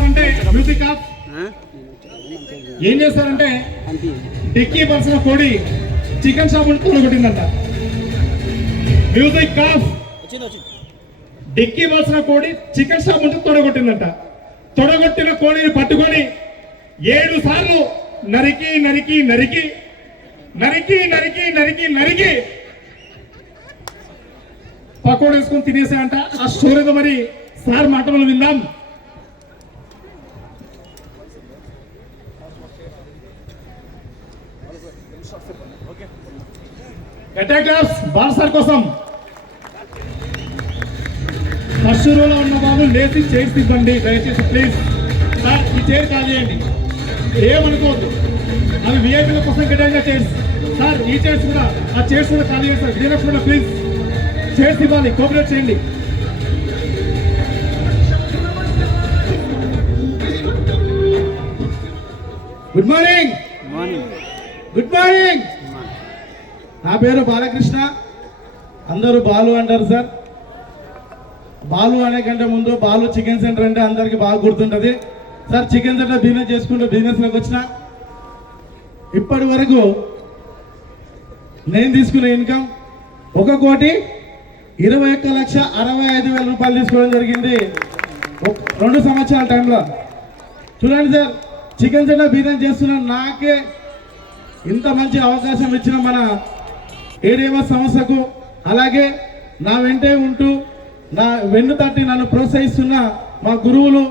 చేస్తారంటే music of ఏం చేస్తారంటే డిక్కీ పర్సన కోడి చికెన్ షాప్ తొలగొట్టిందంట. మ్యూజిక్ ఆఫ్ డిక్కీ పర్సన కోడి చికెన్ షాప్ ఉంటే తొడగొట్టిందంట. తొడగొట్టిన కోడిని పట్టుకొని 7 సార్లు నరికి నరికి నరికి నరికి నరికి నరికి నరికి పకోడీ వేసుకొని తినేసాయంట. ఆ స్టోరీతో మరి సార్ మాటలు విందాం. బాల్ సార్ కోసం ఫస్ట్ రోలో ఉన్న బాబు లేచి చైర్స్ ఇవ్వండి దయచేసి ప్లీజ్. సార్ ఈ చైర్ కాల్ చేయండి, ఏమనుకోవద్దు, అవి విఐపీల కోసం కేటాయించిన చైర్స్. సార్ ఈ చైర్స్ కూడా, ఆ చైర్స్ కూడా ఖాళీ చేయండి సార్. డీలక్స్ కూడా ప్లీజ్ చైర్స్ ఇవ్వాలి, కోఆపరేట్ చేయండి. Good morning. Good morning. నా పేరు బాలకృష్ణ, అందరూ బాలు అంటారు సార్. బాలు అనే కంటే ముందు బాలు చికెన్ సెంటర్ అంటే అందరికి బాగా గుర్తుంటుంది సార్. చికెన్ సెంటర్ బిజినెస్ చేసుకుంటూ బిజినెస్లోకి వచ్చిన ఇప్పటి వరకు నేను తీసుకునే ఇన్కమ్ 1,21,65,000 రూపాయలు తీసుకోవడం జరిగింది 2 సంవత్సరాల టైంలో. చూడండి సార్, చికెన్ సెంటర్ బిజినెస్ చేస్తున్న నాకే ఇంత మంచి అవకాశం ఇచ్చిన మన ఏడీఎంఎస్ సంస్థకు, అలాగే నా వెంటే ఉంటూ నా వెన్ను తట్టి నన్ను ప్రోత్సహిస్తున్న మా గురువులు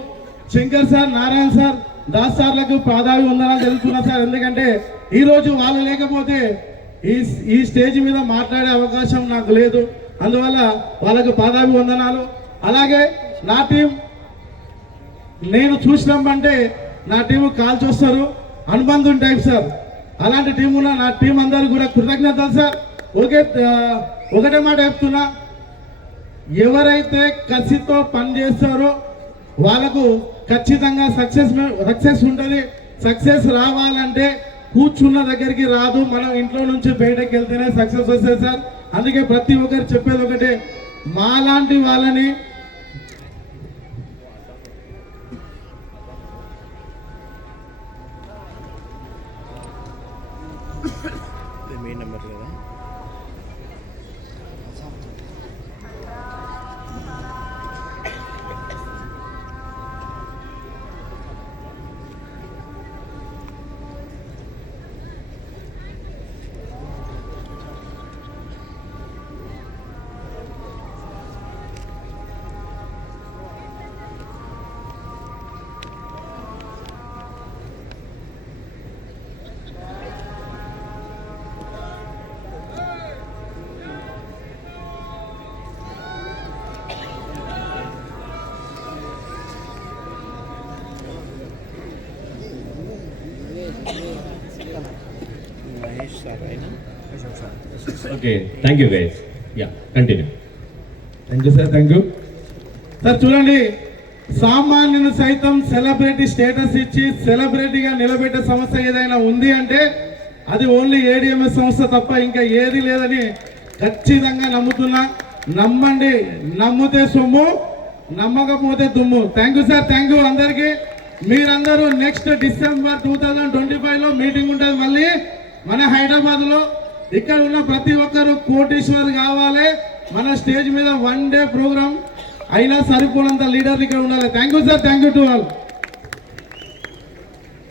శంకర్ సార్, నారాయణ సార్, దాస్ సార్లకు పాదావి వందనాలు తెలుపుతున్నా సార్. ఎందుకంటే ఈరోజు వాళ్ళు లేకపోతే ఈ స్టేజ్ మీద మాట్లాడే అవకాశం నాకు లేదు. అందువల్ల వాళ్ళకు పాదావి వందనాలు. అలాగే నా టీం నేను చూసినామంటే నా టీం కాల్ చూస్తారు, అనుబంధం టైప్ సార్. అలాంటి టీం ఉన్న నా టీం అందరూ కూడా కృతజ్ఞతలు సార్. ఒకటే మాట చెప్తున్నా, ఎవరైతే కసితో పనిచేస్తారో వాళ్ళకు ఖచ్చితంగా సక్సెస్ ఉంటుంది. సక్సెస్ రావాలంటే కూర్చున్న దగ్గరికి రాదు, మనం ఇంట్లో నుంచి బయటకు వెళ్తేనే సక్సెస్ వస్తుంది సార్. అందుకే ప్రతి ఒక్కరు చెప్పేది ఒకటే, మాలాంటి వాళ్ళని Okay, thank you guys. Yeah, continue. Thank you sir, thank you. Sir చూడండి, సామాన్యుని సైతం సెలబ్రిటీ స్టేటస్ ఇచ్చి సెలబ్రిటీగా నిలబెట్టే సంస్థ ఏదైనా ఉంది అంటే అది ఓన్లీ ఏడీఎంఎస్ సంస్థ తప్ప ఇంకా ఏది లేదని ఖచ్చితంగా నమ్ముతున్నా. నమ్మండి, నమ్మితే సొమ్ము, నమ్మకపోతే దుమ్ము. Thank you sir, thank you అందరికీ. మీరందరూ నెక్స్ట్ డిసెంబర్ 2025లో మీటింగ్ ఉంటుంది మళ్ళీ మన హైదరాబాద్లో. ఇక్కడ ఉన్న ప్రతి ఒక్కరు కోటీశ్వర్ కావాలి. మన స్టేజ్ మీద 1 డే ప్రోగ్రామ్ అయినా సరిపోనంత లీడర్లు ఇక్కడ ఉండాలి. Thank you sir, thank you to all.